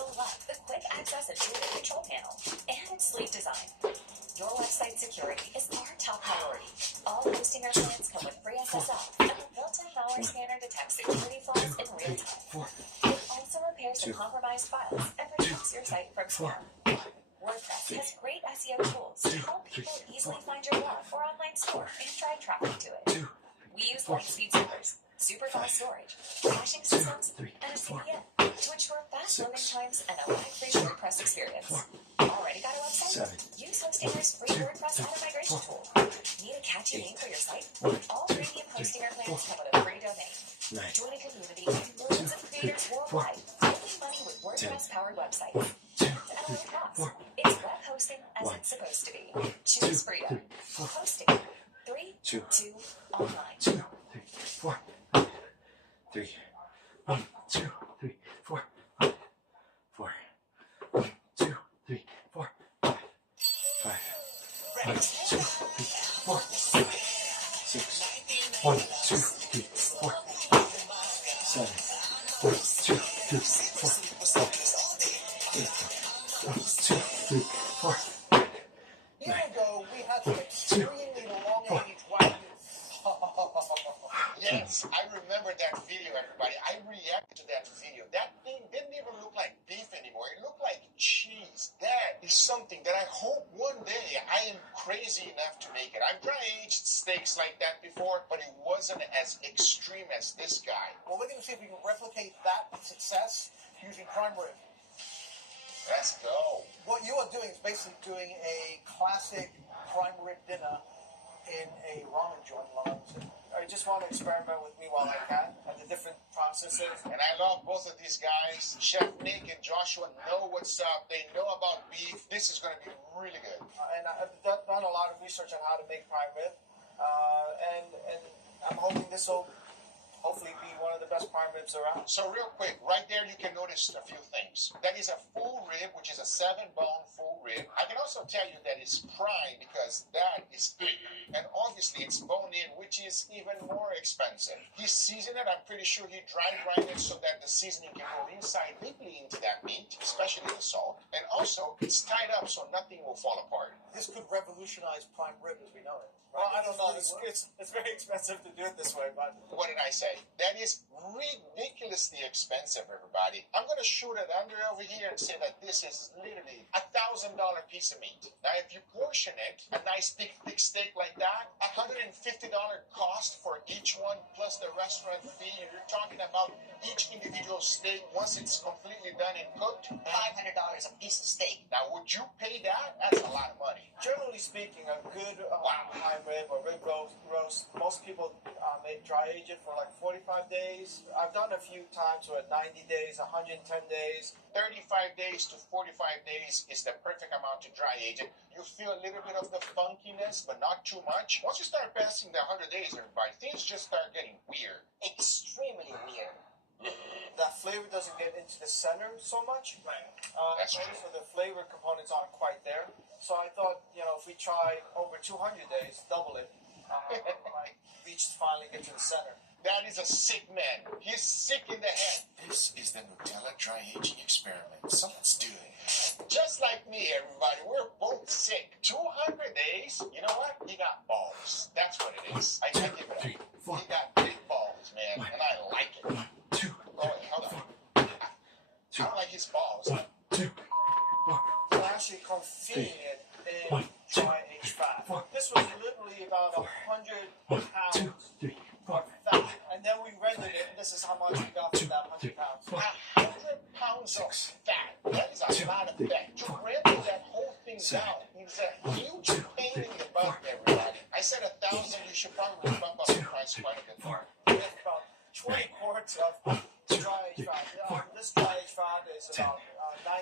You'll love the quick access intuitive control panel and sleek design. Your website security is our top priority. All hosting our plans come with free SSL, and the built-in malware scanner detects security flaws in real time. It also repairs the compromised files and protects your site from spam. WordPress has great SEO tools to help people easily find your blog or online store and drive traffic to it. We use light-speed servers, super fast storage, caching systems, and a CDN to ensure fast loading times and a lag-free WordPress experience. Already got a website? Use Hostinger's free WordPress auto migration tool. Need a catchy name for your site? All premium Hostinger plans come with a free domain. Join a community of millions of creators worldwide, making money with WordPress-powered websites. And a low cost. It's web hosting as it's supposed to be. Choose freedom. Hosting. 3, 2, online. 2, 3, 4, 3, 1, 2, 3, 4, 4, 1, 2, 3, 4, 5, 1, 2, 3, 4, 6, 1, 2, 3, 4, 7, 1, 2, 3, 4, 8, 1, 2, 3, 4. A year ago, we had some extremely long-range wagons. Yes, I remember that video, everybody. I reacted to that video. That thing didn't even look like beef anymore. It looked like cheese. That is something that I hope one day I am crazy enough to make it. I've dry-aged steaks like that before, but it wasn't as extreme as this guy. Well, we're going to see if we can replicate that success using prime rib. Let's go. What you are doing is basically doing a classic prime rib dinner in a ramen joint. I just want to experiment with me while I can and the different processes. And I love both of these guys. Chef Nick and Joshua know what's up. They know about beef. This is going to be really good. And I've done a lot of research on how to make prime rib. And I'm hoping this will hopefully be one of the best prime ribs around. So real quick, right there you can notice a few things. That is a full rib, which is a 7-bone full rib. I can also tell you that it's prime because that is big. And obviously it's bone-in, which is even more expensive. He seasoned it. I'm pretty sure he dry-dried it so that the seasoning can go inside deeply into that meat, especially the salt. And also, it's tied up so nothing will fall apart. This could revolutionize prime rib as we know it. Well, I don't know. It's very expensive to do it this way, but what did I say? That is ridiculously expensive, everybody. I'm going to shoot it under over here and say that this is literally $1,000 piece of meat. Now, if you portion it, a nice big thick steak like that, $150 cost for each one plus the restaurant fee. You're talking about each individual steak once it's completely done and cooked, $500 a piece of steak. Now, would you pay that? That's a lot of money. Generally speaking, a good prime rib or rib roast, most people make dry age it for like 45 days. I've done a few times with 90 days, 110 days. 35 days to 45 days is the perfect amount to dry age it. You feel a little bit of the funkiness, but not too much. Once you start passing the 100 days, everybody, things just start getting weird. Extremely weird. That flavor doesn't get into the center so much. Right. That's true. So the flavor components aren't quite there. So I thought, if we try over 200 days, double it, like finally get to the center. That is a sick man. He's sick in the head. This is the Nutella dry aging experiment. So let's do it. Just like me, everybody. We're both sick. 200 days. You know what? He got balls. That's what it is. I give it up. He got big balls, man, and I like it. 1, 2, 3, hold on. I don't like his balls. 1, 2, 4. We're actually confeeding it in dry aged fat. This was literally about 100 pounds 2, 3, 4. of fat, and then we rendered it, and this is how much we got for that 100 pounds. 100 pounds of fat. That is a lot of fat. To render that whole thing down is a huge pain in the butt, everybody. I said 1,000. You should probably bump up the price quite a bit more. We have about 20 quarts of dry aged fat. This dry aged fat is about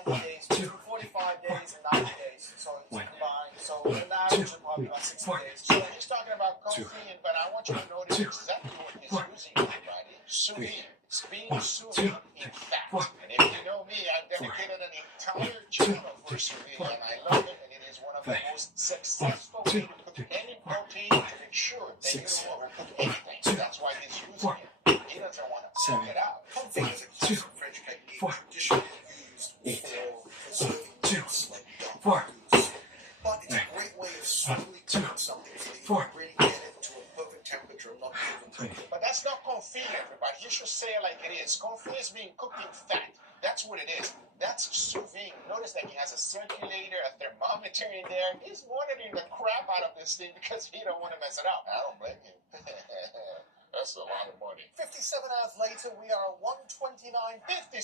90 days, between 45 days and 90 days. So it's combined. So an average of probably about 60 days. So he's talking about coffee, but I want you to notice exactly what he's using, everybody. Sous vide. It's being sous vide in fat. And if you know me, I've dedicated an entire channel for sous vide, and I love it, and it is one of the most successful ways to cook any protein to make sure that you don't overcook anything. So that's why he's using it. He doesn't want to cook it out. Confit is a classic French technique traditionally used 8, for serving 2, meats like duck 4, and goose. But it's a great way of slowly cooking something so that you can really get it to a perfect temperature and not overcook it. But that's not confit, everybody. You should say it like it is. Confit is being cooked in fat. That's what it is. That's sous vide. Notice that he has a circulator, a thermometer in there. He's monitoring the crap out of this thing because he don't want to mess it up. I don't blame him. That's a lot of money. 57 hours later, we are at 129. 57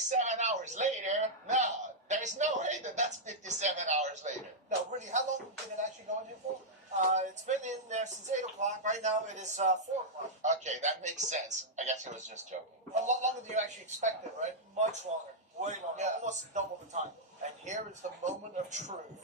hours later? No, there's no way that that's 57 hours later. No, really, how long did it actually go in here for? It's been in there since 8 o'clock. Right now it is 4 o'clock. Okay, that makes sense. I guess he was just joking. A lot longer than you actually expected, right? Much longer. Way longer. Yeah, almost double the time. And here is the moment of truth.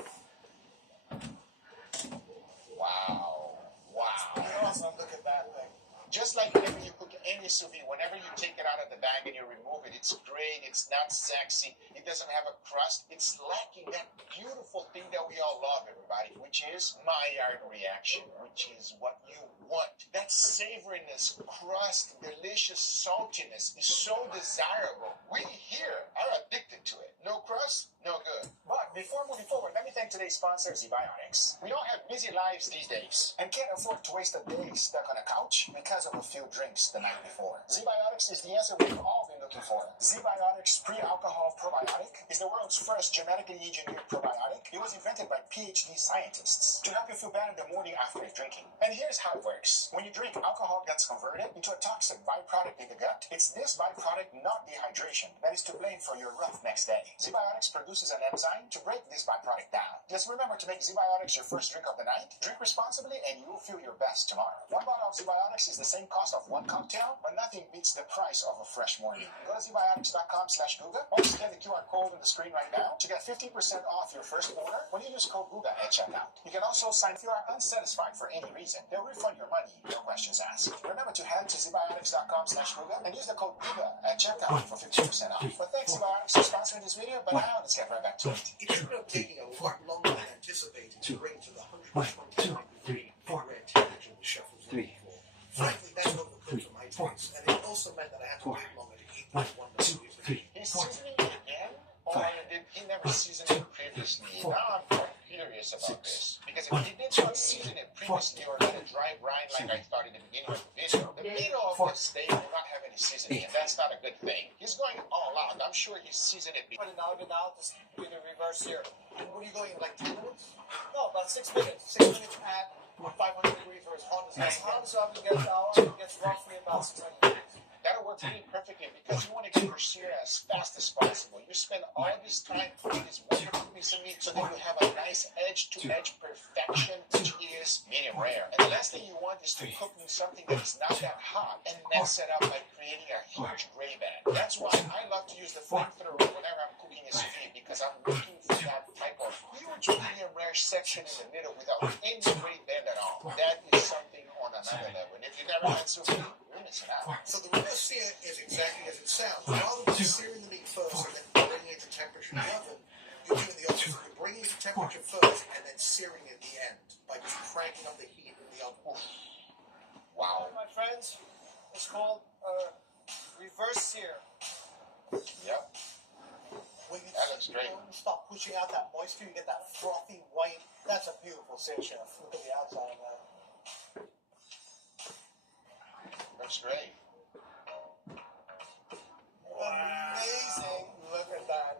Wow. Wow. Awesome. Look at that thing. Just like whenever you cook any sous vide, whenever you take it out of the bag and you remove it, it's great, it's not sexy, it doesn't have a crust, it's lacking that beautiful thing that we all love, everybody, which is Maillard reaction, which is what you want. That savoriness, crust, delicious saltiness is so desirable. We here are addicted to it. No crust, no good. But before moving forward, let me thank today's sponsor, ZBiotics. We all have busy lives these days and can't afford to waste a day stuck on a couch because of a few drinks the night before. ZBiotics is the answer we've all been looking for. ZBiotics pre-alcohol probiotic is the world's first genetically engineered probiotic. It was invented by PhD scientists to help you feel better the morning after drinking. And here's how it works. When you drink, alcohol gets converted into a toxic byproduct in the gut. It's this byproduct, not dehydration, that is to blame for your rough next day. ZBiotics produces an enzyme to break this byproduct down. Just remember to make ZBiotics your first drink of the night. Drink responsibly and you will feel your best tomorrow. One bottle of ZBiotics is the same cost of one cocktail, but nothing beats the price of a fresh morning. Go to zbiotics.com/Google or scan the QR code on the screen right now to get 50% off your first order when you use code Google at checkout. You can also sign if you are unsatisfied for any reason. They'll refund your money, no questions asked. Remember to head to zbiotics.com/Google and use the code Google at checkout for 50% off. But thanks ZBiotics for sponsoring this video, but now let's get right back to it. It ended up taking a lot longer than anticipated to bring to the 129 degree infrared temperature the chef was looking for. Frankly, that's overcooked for my taste, and it also meant that I had to wait longer to eat this one degrees. He's seasoning it again? Or did he never season it previously? Now I'm quite curious about this. Because if he did not season it previously or let it dry brine like I thought in the beginning of the video, the middle of the steak will not have any seasoning, and that's not a good thing. He's going all out. I'm sure he's seasoned it before. Put it out, just do the reverse here. And what are you going, like 10 minutes? No, about 6 minutes. 6 minutes at 500 degrees or as hot as that. As hot as oven gets out, it gets roughly about 600 degrees. That'll work really perfectly because you want to get your sear as fast as possible. You spend all this time cooking this wonderful piece of meat so that you have a nice edge-to-edge perfection, which is medium rare. And the last thing you want is to cook something that is not that hot and mess it up by creating a huge gray band. That's why I love to use the flamethrower whenever I'm cooking a sous vide because I'm looking for that type of huge medium rare section in the middle without any gray band at all. That is something on another level. And if you've never had sous vide, you're missing out. So the reverse sear is exactly as it sounds. Rather than searing the meat first and then bringing it to temperature in the oven, you're doing the opposite. You're bringing it to temperature first and then searing at the end by just cranking up the heat in the oven. Wow. My friends, it's called reverse sear. Yep. When you That looks great. stop pushing out that moisture, you get that frothy white. That's a beautiful sear, chef. Look at the outside of that. Looks great. Amazing. Look at that.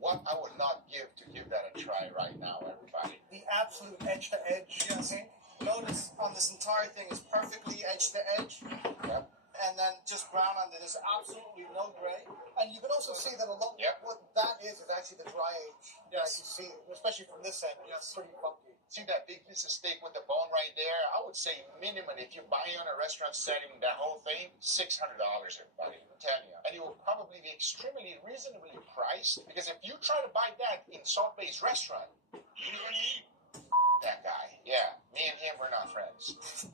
What I would not give to give that a try right now, everybody. The absolute edge-to-edge. Yes. Notice on this entire thing is perfectly edge-to-edge. Yep. And then just brown under. There's absolutely no gray. And you can also see that a lot what that is actually the dry age. Yes. You see, especially from this end, it's pretty funky. See that big piece of steak with the bone right there? I would say minimum, if you buy on a restaurant setting, that whole thing, $600, everybody. I'm telling you. And it will probably be extremely reasonably priced, because if you try to buy that in Salt Bay's restaurant, you're going to eat that guy. Yeah, me and him, we're not friends.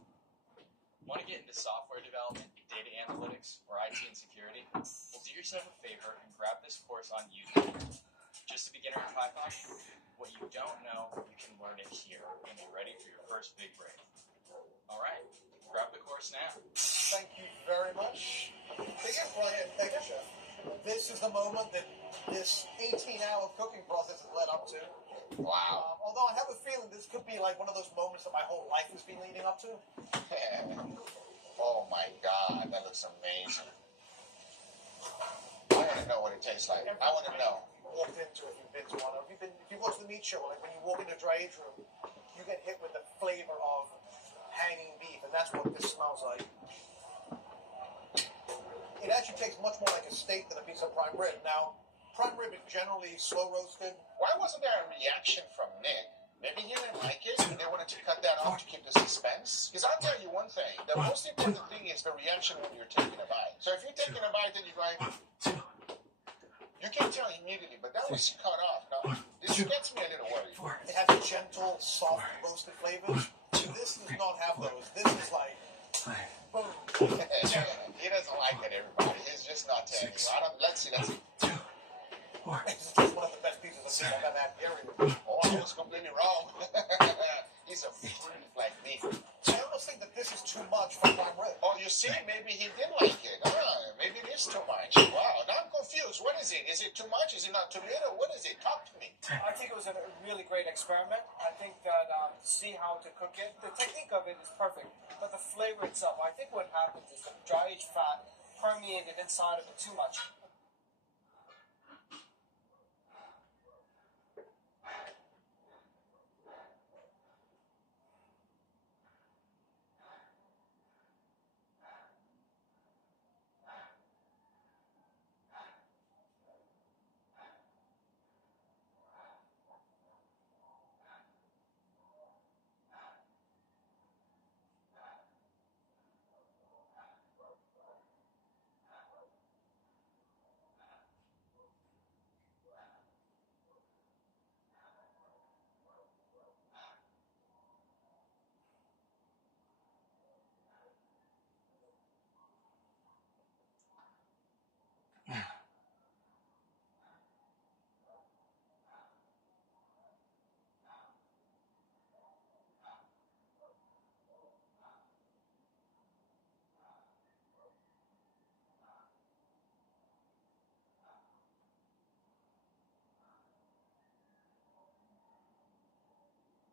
Want to get into software development, data analytics, or IT and security? Well, do yourself a favor and grab this course on YouTube. Just a beginner in Python? What you don't know, you can learn it here and be ready for your first big break. All right, grab the course now. Thank you very much. Thank you, Brian. Thank you, Chef. This is the moment that this 18-hour cooking process has led up to. Wow. Although I have a feeling this could be like one of those moments that my whole life has been leading up to. Oh my God, that looks amazing. I want to know what it tastes like. I want to know. Walked into it, if you've been to one, or if you watch the meat show, like when you walk into a dry age room, you get hit with the flavor of hanging beef, and that's what this smells like. It actually tastes much more like a steak than a piece of prime rib. Now, prime rib is generally slow roasted. Why wasn't there a reaction from Nick? Maybe he didn't like it and they wanted to cut that off to keep the suspense. Because I'll tell you one thing, the most important thing is the reaction when you're taking a bite. So if you're taking a bite and you're going, you can tell immediately, but that was cut off. Now, this gets me a little worried. It has gentle, soft, roasted flavors. This does not have those. This is like, boom. He doesn't like it, everybody. He's just not telling you. Let's see. It's just one of the best pieces of meat I've ever had, period. Oh, I was completely wrong. He's a freak like me. I almost think that this is too much for prime rib. Oh, you see, maybe he did like it. Maybe it is too much. Wow, now I'm confused. What is it? Is it too much? Is it not too little? What is it? Talk to me. I think it was a really great experiment. I think that to see how to cook it, the technique of it is perfect, but the flavor itself, I think what happens is the dry aged fat permeated inside of it too much.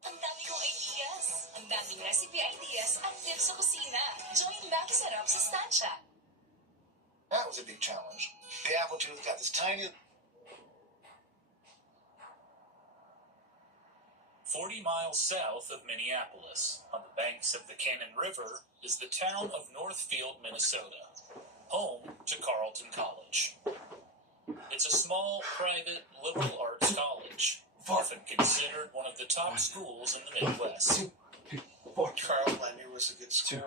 Ang dami kong ideas. Ang daming recipe ideas at tips sa kusina. Join Back Sarap sa Stansya. That was a big challenge. The apple juice got this tiny... 40 miles south of Minneapolis, on the banks of the Cannon River, is the town of Northfield, Minnesota, home to Carleton College. It's a small, private, liberal arts college, often considered one of the top schools in the Midwest. Carleton, I knew was a good school.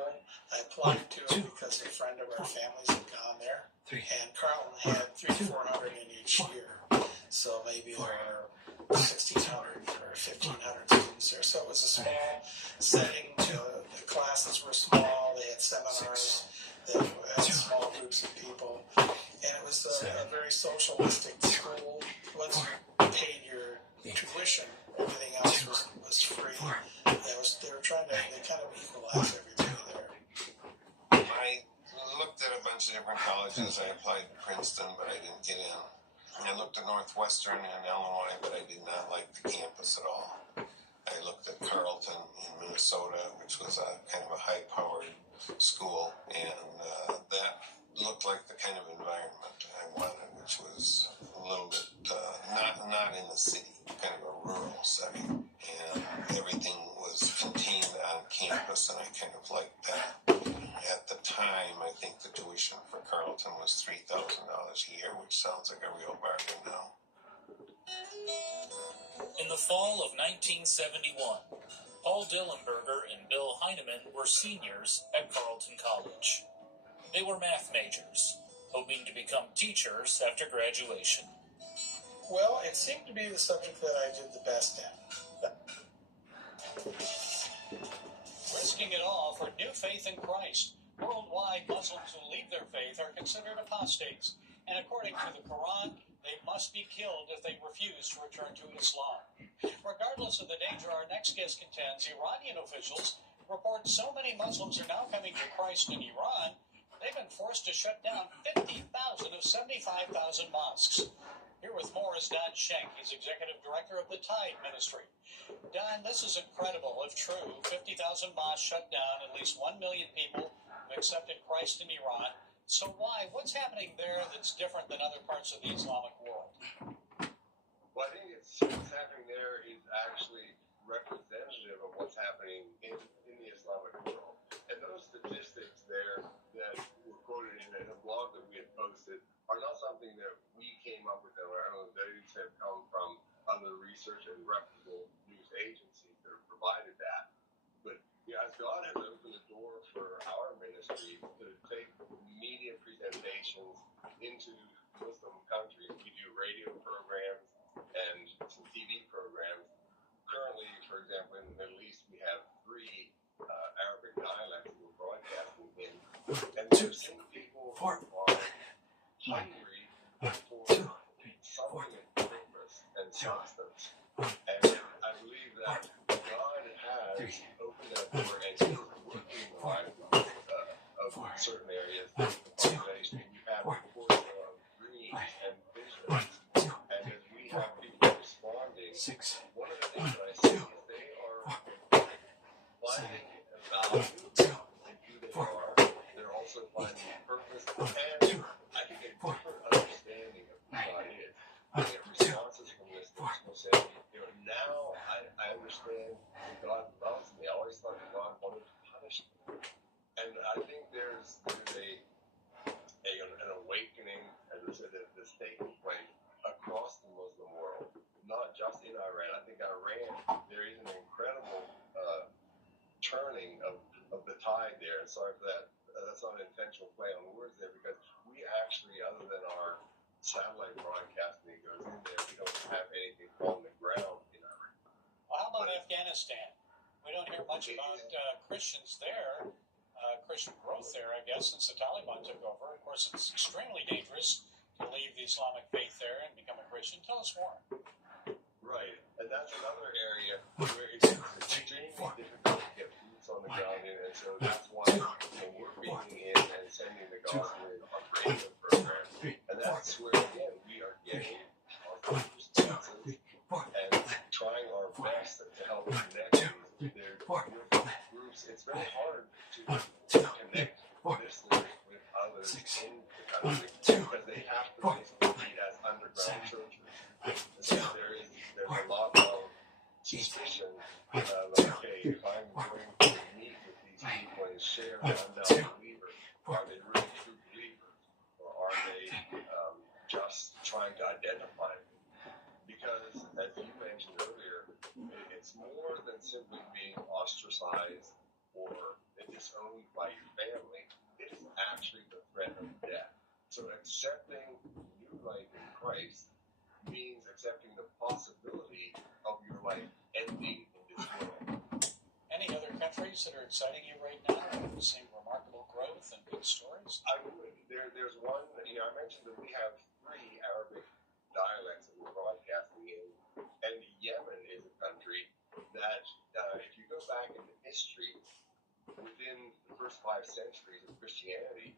I applied to it because a friend of our family's had gone there. And Carleton had 300 to 400 in each year. So maybe there were 1,600 or 1,500 students there. So it was a small setting. The classes were small. They had seminars. They had small groups of people. And it was a very socialistic school. Once you paid your tuition, everything else was free. They kind of equalize everybody there. I looked at a bunch of different colleges. I applied to Princeton, but I didn't get in. I looked at Northwestern in Illinois, but I did not like the campus at all. I looked at Carleton in Minnesota, which was a kind of a high-powered school, and that looked like the kind of environment I wanted, which was a little bit not in the city, kind of a rural setting, and everything was contained on campus, and I kind of liked that. At the time, I think the tuition for Carleton was $3,000 a year, which sounds like a real bargain now. In the fall of 1971, Paul Dillenberger and Bill Heineman were seniors at Carleton College. They were math majors, hoping to become teachers after graduation. Well, it seemed to be the subject that I did the best in. Risking it all for new faith in Christ. Worldwide, Muslims who leave their faith are considered apostates, and according to the Quran, they must be killed if they refuse to return to Islam. Regardless of the danger, our next guest contends Iranian officials report so many Muslims are now coming to Christ in Iran, they've been forced to shut down 50,000 of 75,000 mosques. Here with more is Don Schenk. He's executive director of the Tide Ministry. Don, this is incredible. If true, 50,000 mosques shut down, at least 1 million people have accepted Christ in Iran. So why? What's happening there that's different than other parts of the Islamic world? Well, I think what's happening there is actually representative of what's happening in the Islamic world. And those statistics there that were quoted in a blog that we had posted are not something that we came up with on our own. Those have come from other research and reputable news agencies that have provided that. But as God has opened the door for our ministry to take media presentations into Muslim countries, we do radio programs and some TV programs. Currently, for example, in the Middle East, we have 3 Arabic dialects that we're broadcasting in. And there's some people who are hungry for something of purpose and substance. And I believe that God has opened that door and He is working in the lives of certain areas of the population. We have, of course, dreams and visions. And as we have people responding, one of the things that I see is they are finding value in who they are. They're also finding purpose, and I think a different understanding of who God is. I get responses from listeners who say, now I understand that God loves me. I always thought that God wanted to punish me. And I think there's an awakening that's taking place across the Muslim world, not just in Iran. I think Iran, there is an incredible turning of the tide there. And sorry for that. That's not an intentional play on words there, because we actually, other than our satellite broadcasting that goes in there, we don't have anything on the ground in Iran. Well, how about Afghanistan? We don't hear much about Christians there, Christian growth there, I guess, since the Taliban took over. Of course, it's extremely dangerous to leave the Islamic faith there and become a Christian. Tell us more. Right, and that's another area where it's extremely difficult to get boots on the ground in, and so that's why we're being in and sending the gospel in our radio program, and that's where, again, we are getting our first responses and trying our best to help connect with their different groups. It's very hard to connect listeners with others in the country because they have to basically meet as underground churches. So there's a lot of suspicion, okay, if I'm going to meet with these people and share that I'm now a believer, are they really true believers, or are they just trying to identify me? Because, as you mentioned earlier, it's more than simply being ostracized or disowned by your family. It is actually the threat of death. So accepting new life in Christ means accepting the possibility of your life ending in this world. Any other countries that are exciting you right now? We're seeing remarkable growth and good stories. I would. There's one, I mentioned that we have 3 Arabic dialects that we're broadcasting in, and Yemen is a country that, if you go back into history, within the first 5 centuries of Christianity,